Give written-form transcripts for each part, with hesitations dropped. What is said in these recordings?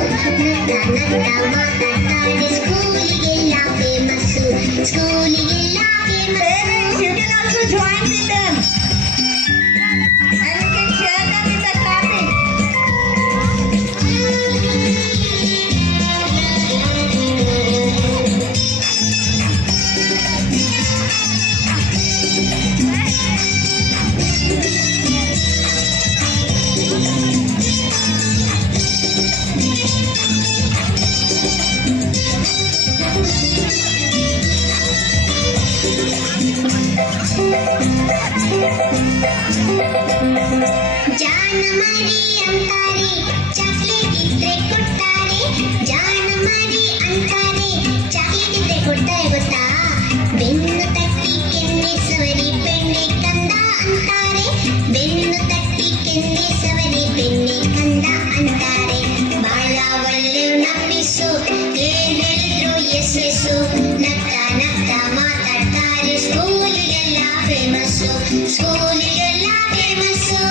ನಗ್ತಾ ಮಾತಾಡ್ತಾರೆ ಸ್ಕೂಲಿಗೆಲ್ಲ famous ಸ್ಕೂಲಿಗೆಲ್ಲ Parents, you can also join with them. And you can share them with the clapping. ಜಾಣ ಮರಿ ಅಂತಾರೆ ಚಾಕ್ಲೇಟ್ ಇದ್ರೆ ಕೊಡ್ತಾರೆ ಜಾಣ ಮರಿ ಅಂತಾರೆ ಚಾಕ್ಲೇಟ್ ಇದ್ರೆ ಕೊಡ್ತಾರೆ ಗೊತ್ತಾ ಬೆನ್ನು ತಟ್ಟಿ ಕೆನ್ನೆ ಸವರಿ ಬೆಣ್ಣೆ ಕಂದ ಅಂತಾರೆ ಬೆನ್ನು ತಟ್ಟಿ ಕೆನ್ನೆ ಸವರಿ ಬೆಣ್ಣೆ ಕಂದ ಅಂತಾರೆ ಬಾಳ ಒಳ್ಳೆ ನಮ್ಮಿಸು ಏನ್ ಹೇಳಿದ್ರು ಎಸ್ಸು ನಗ್ತಾ ನಗ್ತಾ ಮಾತಾಡ್ತಾರೆ ಸ್ಕೂಲಿಗೆಲ್ಲ ಫೇಮಸ್ಸು ಸ್ಕೂಲಿಗೆಲ್ಲ ಫೇಮಸ್ಸು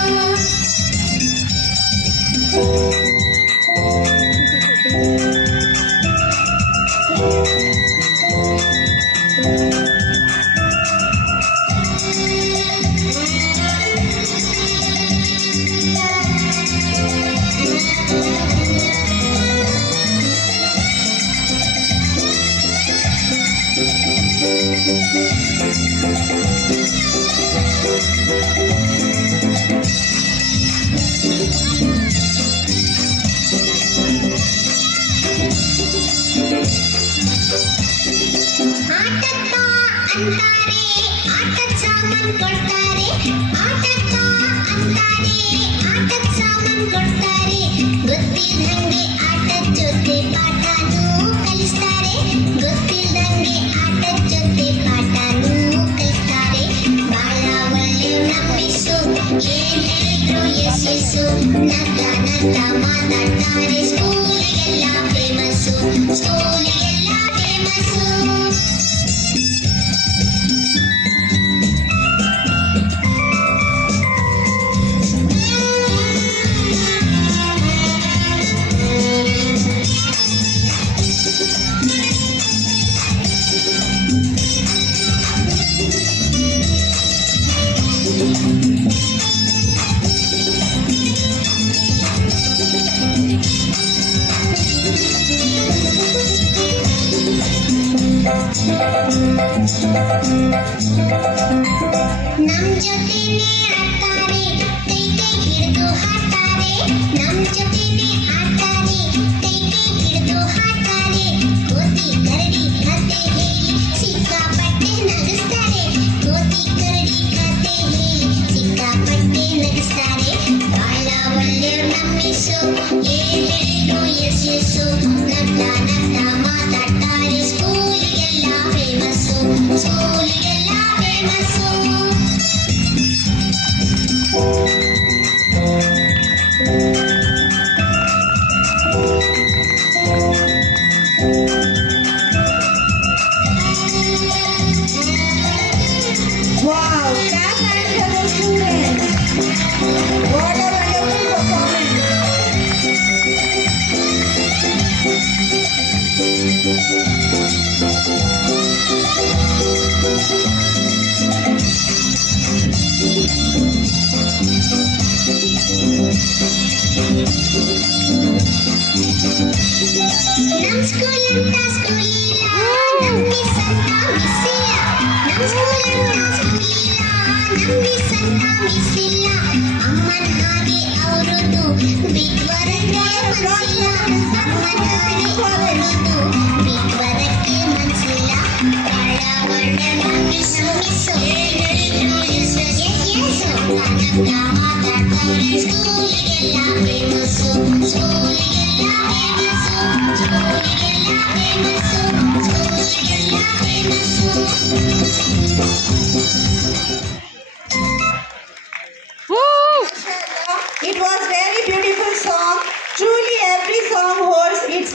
ಆಟಕ್ಕ ಅಂತಾರೆ ಆಟದ ಸಾಮಾನ್ ಕೊಡ್ತಾರೆ ಆಟಕ್ಕ ಅಂತಾರೆ ಆಟದ ಸಾಮಾನ್ ಕೊಡ್ತಾರೆ ಗೊತ್ತಿಲ್ದಂಗೆ ಆಟದ ಜೊತೆ ಪಾಠನೂ ಕಲಿಸ್ತಾರೆ ಗೊತ್ತಿಲ್ದಂಗೆ ಆಟದ ಜೊತೆ ಪಾಠನೂ ಕಲಿಸ್ತಾರೆ ಬಾಳ ಒಳ್ಳೆ ನಮ್ಮಿಸು ಏನ್ ಹೇಳಿದ್ರು ಎಸ್ಸು ನಗ್ತಾ ನಗ್ತಾ ಮಾತಾಡ್ತಾರೆ ಸ್ಕೂಲಿಗೆಲ್ಲ ಫೇಮಸ್ಸು ಸ್ಕೂಲಿಗೆಲ್ಲ ಫೇಮಸ್ಸು ನಮ್ ಜೊತೆನೇ ಆಡ್ತಾರೆ ಕೈ ಕೈ ಹಿಡಿದು ಹಾಡ್ತಾರೆ ನಮ್ ಜೊತೆನೇ ಆಡ್ತಾರೆ ಕೈ ಕೈ ಹಿಡಿದು ಹಾಡ್ತಾರೆ ಕೋತಿ ಕರಡಿ ಕತೆ ಹೇಳಿ ಸಿಕ್ಕಾಪಟ್ಟೆ ನಗಿಸ್ತಾರೆ ಕೋತಿ ಕರಡಿ ಕತೆ ಹೇಳಿ ಸಿಕ್ಕಾಪಟ್ಟೆ ನಗಿಸ್ತಾರೆ ಬಾಳ ಒಳ್ಳೆ ನಮ್ಮಿಸು ಏನ್ ಹೇಳಿದ್ರು ಎಸ್ಸು ನಗ್ತಾ ನಗ್ತಾ ಮಾತಾಡ್ತಾರೆ ಸ್ಕೂಲಿಗೆಲ್ಲ ಫೇಮಸ್ಸು ಸ್ಕೂಲಿಗೆಲ್ಲ famous Wow, clap hands for the students. What a wonderful performance. ನಮ್ ಸ್ಕೂಲ್ ಅಂತ ಸ್ಕೂಲ್ ಇಲ್ಲ ನಮ್ ಮಿಸ್ ಅಂತ ಮಿಸ್ ಇಲ್ಲ ನಮ್ ಸ್ಕೂಲ್ ಅಂತ ಸ್ಕೂಲ್ ಇಲ್ಲ ನಮ್ ಮಿಸ್ ಅಂತ ಮಿಸ್ ಇಲ್ಲ ಅಮ್ಮನ ಹಾಗೆ ಅವರದ್ದು ಬಿಗಿ